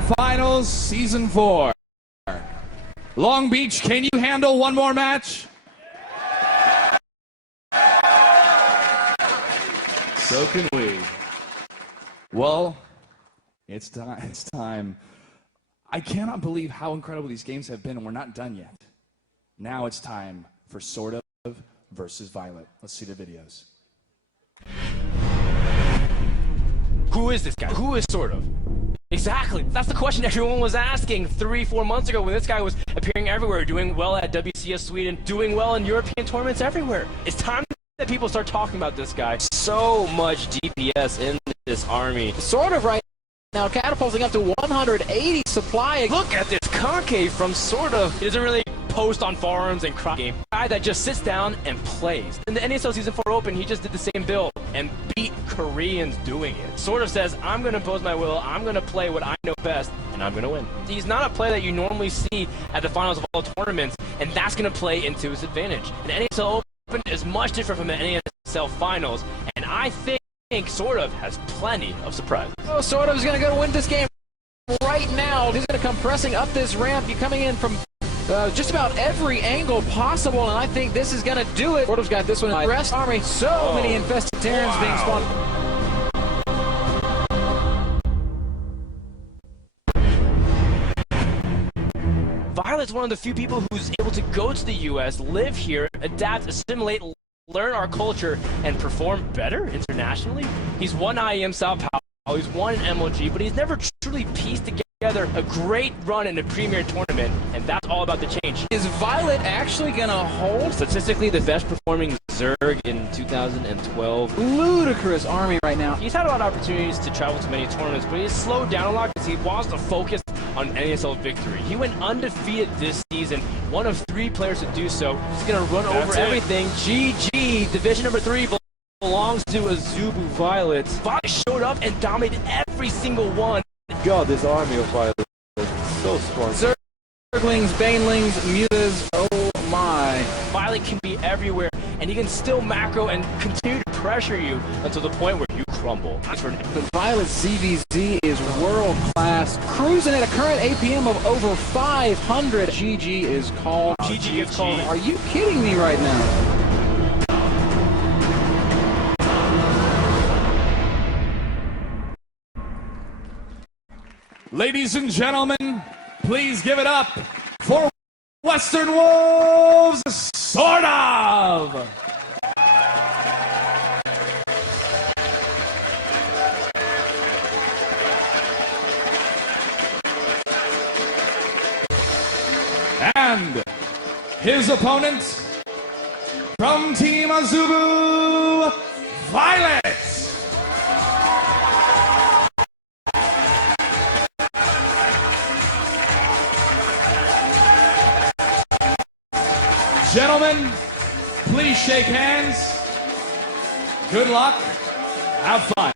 Finals Season 4. Long Beach, can you handle one more match? So can we. Well, it's time. I cannot believe how incredible these games have been, and we're not done yet. Now it's time for Sortof versus viOLet. Let's see the videos. Who is this guy? Who is Sortof? Exactly. That's the question everyone was asking 3-4 months ago when this guy was appearing everywhere, doing well at WCS Sweden, doing well in European tournaments everywhere. It's time that people start talking about this guy. So much DPS in this army. Sortof right now catapulting up to 180 supply. Look at this concave from Sortof. He doesn't really post on forums and cry game. Guy that just sits down and plays. In the NASL Season 4 Open, he just did the same build and beat Koreans doing it. Sortof says, I'm going to impose my will, I'm going to play what I know best, and I'm going to win. He's not a player that you normally see at the finals of all tournaments, and that's going to play into his advantage. An NASL Open is much different from the NASL Finals, and I think Sortof has plenty of surprises. Oh, Sortof's going to go to win this game right now. He's going to come pressing up this ramp. You're coming in from just about every angle possible, and I think this is going to do it. Sortof's got this one in the rest army. So many infested Terrans being spawned. viOLet's one of the few people who's able to go to the US, live here, adapt, assimilate, learn our culture, and perform better internationally. He's won IEM Sao Paulo, he's won an MLG, but he's never truly pieced together a great run in a premier tournament, and that's all about the change. Is viOLet actually going to hold? Statistically, the best performing Zerg in 2012. Ludicrous army right now. He's had a lot of opportunities to travel to many tournaments, but he's slowed down a lot because he wants to focus on NASL victory. He went undefeated this season, one of 3 players to do so. He's going to run over everything. GG, Division number 3 belongs to Azubu viOLet. viOLet showed up and dominated every single one. God, this army of viOLet is so strong. Zerglings, Banelings, Mutas, oh my. viOLet can be everywhere, and he can still macro and continue to pressure you until the point where you crumble. The viOLet ZVZ is world class, cruising at a current APM of over 500. GG is called. GG is called. Are you kidding me right now? Ladies and gentlemen, please give it up for Western Wolves, Sortof! And his opponent from Team Azubu, viOLet! Gentlemen, please shake hands. Good luck. Have fun.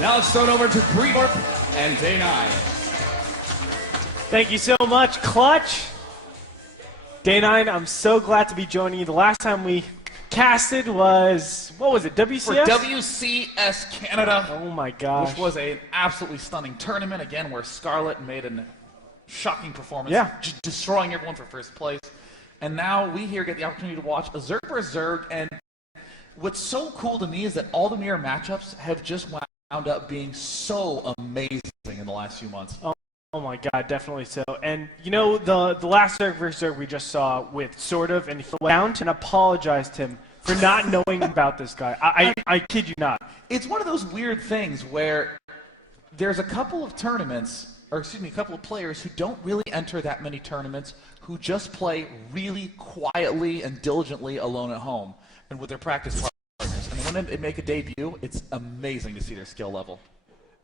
Now let's throw it over to Pre-Corp and Day 9. Thank you so much, Clutch. Day 9, I'm so glad to be joining you. The last time we casted was, what was it, WCS? For WCS Canada. Oh my gosh. Which was an absolutely stunning tournament, again, where Scarlet made a shocking performance. Yeah. Just destroying everyone for first place. And now we here get the opportunity to watch a Zerg vs. Zerg, and what's so cool to me is that all the mirror matchups have just wound up being so amazing in the last few months. Oh my god, definitely so. And you know, the last Zerg vs. Zerg we just saw with Sortof, and he went down and apologized to him for not knowing about this guy. I kid you not. It's one of those weird things where there's a couple of tournaments, or excuse me, a couple of players who don't really enter that many tournaments, who just play really quietly and diligently alone at home and with their practice partners. And when they make a debut, it's amazing to see their skill level.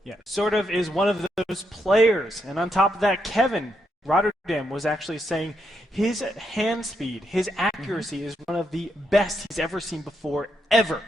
Yeah, Sortof is one of those players. And on top of that, Kevin Rotterdam was actually saying his hand speed, his accuracy is one of the best he's ever seen before, ever.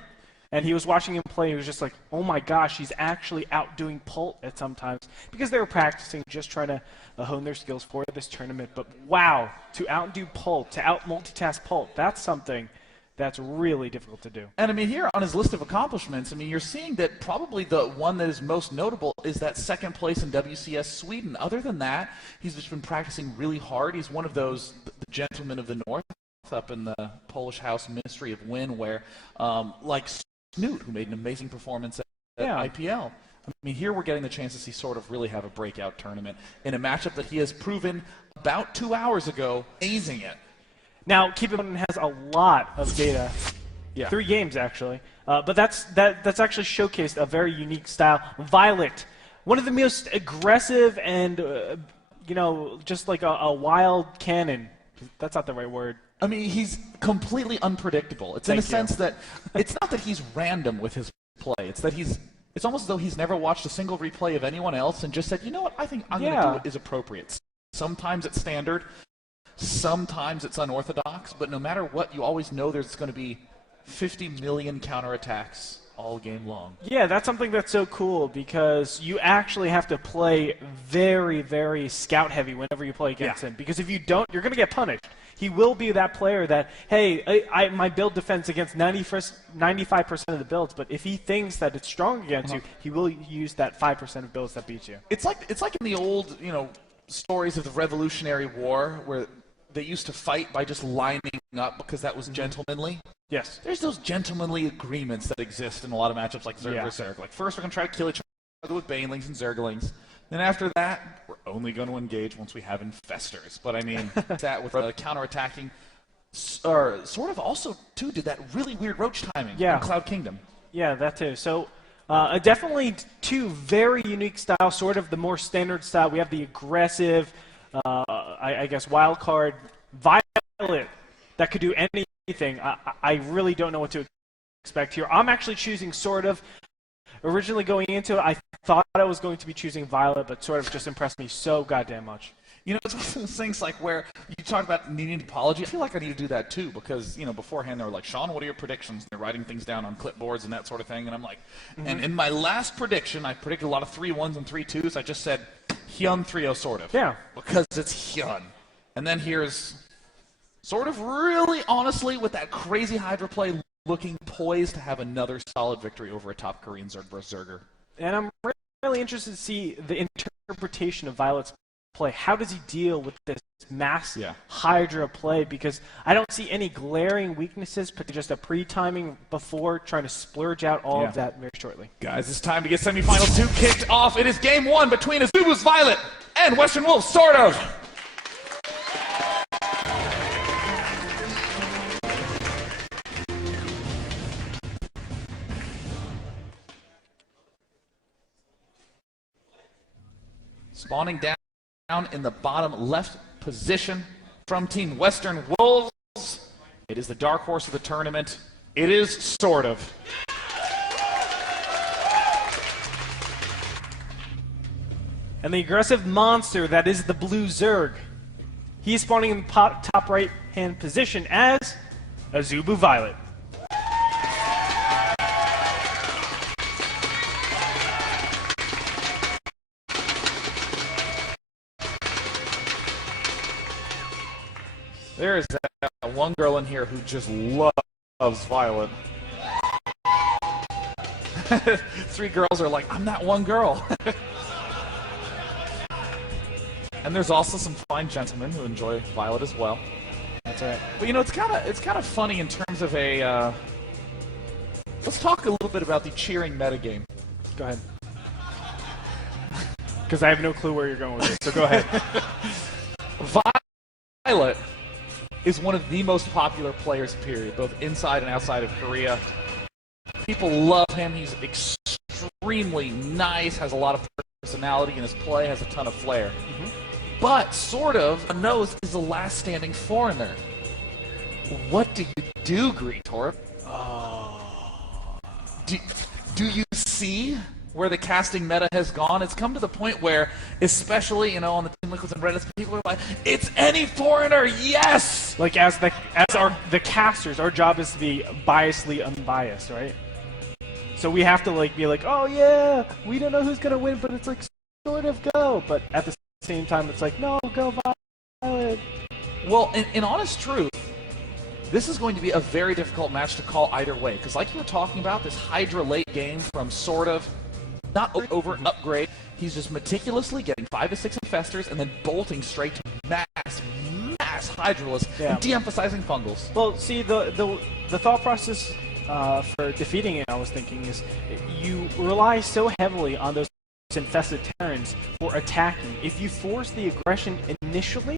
And he was watching him play, he was just like, oh my gosh, he's actually outdoing Pult at sometimes. Because they were practicing, just trying to hone their skills for this tournament. But wow, to outdo Pult, to out-multitask Pult, that's something That's really difficult to do. And I mean, here on his list of accomplishments, I mean, you're seeing that probably the one that is most notable is that second place in WCS Sweden. Other than that, he's just been practicing really hard. He's one of those the gentlemen of the North up in the Polish House Ministry of Win, where like Snoot, who made an amazing performance at IPL. I mean, here we're getting the chance to see sort of really have a breakout tournament in a matchup that he has proven about 2 hours ago, acing it. Now, keep in mind, it has a lot of data. 3 games, actually. But that's actually showcased a very unique style. viOLet, one of the most aggressive and, just like a wild cannon. That's not the right word. I mean, he's completely unpredictable. It's in a sense that it's not that he's random with his play. It's that it's almost as though he's never watched a single replay of anyone else and just said, you know what, I think I'm going to do what is appropriate. Sometimes it's standard. Sometimes it's unorthodox, but no matter what, you always know there's going to be 50 million counterattacks all game long. Yeah, that's something that's so cool because you actually have to play very, very scout-heavy whenever you play against him. Because if you don't, you're going to get punished. He will be that player that, hey, my build defends against 95% of the builds, but if he thinks that it's strong against you, he will use that 5% of builds that beat you. It's like in the old, stories of the Revolutionary War where they used to fight by just lining up because that was gentlemanly. Yes. There's those gentlemanly agreements that exist in a lot of matchups like Zerg versus Zerg. Like, first we're going to try to kill each other with Banelings and Zerglings. Then after that, we're only going to engage once we have infestors. But I mean, that with counterattacking, sort of also, too, did that really weird roach timing in Cloud Kingdom. Yeah, that too. So definitely 2 very unique styles, sort of the more standard style. We have the aggressive, I guess, wild card viOLet that could do anything. I really don't know what to expect here. I'm actually choosing Sortof. Originally going into it, I thought I was going to be choosing viOLet, but Sortof just impressed me so goddamn much. It's one of those things like where you talk about needing apology. I feel like I need to do that too because, beforehand they were like, Sean, what are your predictions? And they're writing things down on clipboards and that sort of thing. And I'm like, and in my last prediction, I predicted a lot of 3-1s and 3-2s. I just said Hyun 3-0 Sortof. Yeah. Because it's Hyun. And then here's Sortof really, honestly, with that crazy Hydra play, looking poised to have another solid victory over a top Korean Zerg versus Zerger. And I'm really interested to see the interpretation of viOLet's play. How does he deal with this mass Hydra play? Because I don't see any glaring weaknesses, but just a pre-timing before trying to splurge out all of that very shortly. Guys, it's time to get semifinal 2 kicked off. It is game 1 between Azubu's viOLet and Western Wolf's Sortof. Spawning down in the bottom left position from Team Western Wolves. It is the dark horse of the tournament. It is Sortof. And the aggressive monster that is the blue Zerg. He is spawning in the top right-hand position as Azubu viOLet. There is that one girl in here who just loves viOLet. 3 girls are like, I'm that one girl. And there's also some fine gentlemen who enjoy viOLet as well. That's right. But it's kind of funny in terms of a. Let's talk a little bit about the cheering metagame. Go ahead. Because I have no clue where you're going with this, so go ahead. viOLet is one of the most popular players, period, both inside and outside of Korea. People love him. He's extremely nice, has a lot of personality in his play, has a ton of flair. But Sortof knows is the last standing foreigner. What do you do, Greetorp? Do you see where the casting meta has gone? It's come to the point where, especially on the Team Liquids and Reddit, people are like, "It's any foreigner, yes!" Like as the casters, our job is to be biasedly unbiased, right? So we have to be like, "Oh yeah, we don't know who's gonna win, but it's like Sortof go." But at the same time, it's like, "No, go viOLet." Well, in honest truth, this is going to be a very difficult match to call either way. Because like you were talking about, this Hydra late game from Sortof, not over upgrade. He's just meticulously getting 5 to 6 infestors and then bolting straight to mass Hydralisk and de-emphasizing fungals. Well, see, the thought process for defeating it, I was thinking, is you rely so heavily on those infested Terrans for attacking. If you force the aggression initially,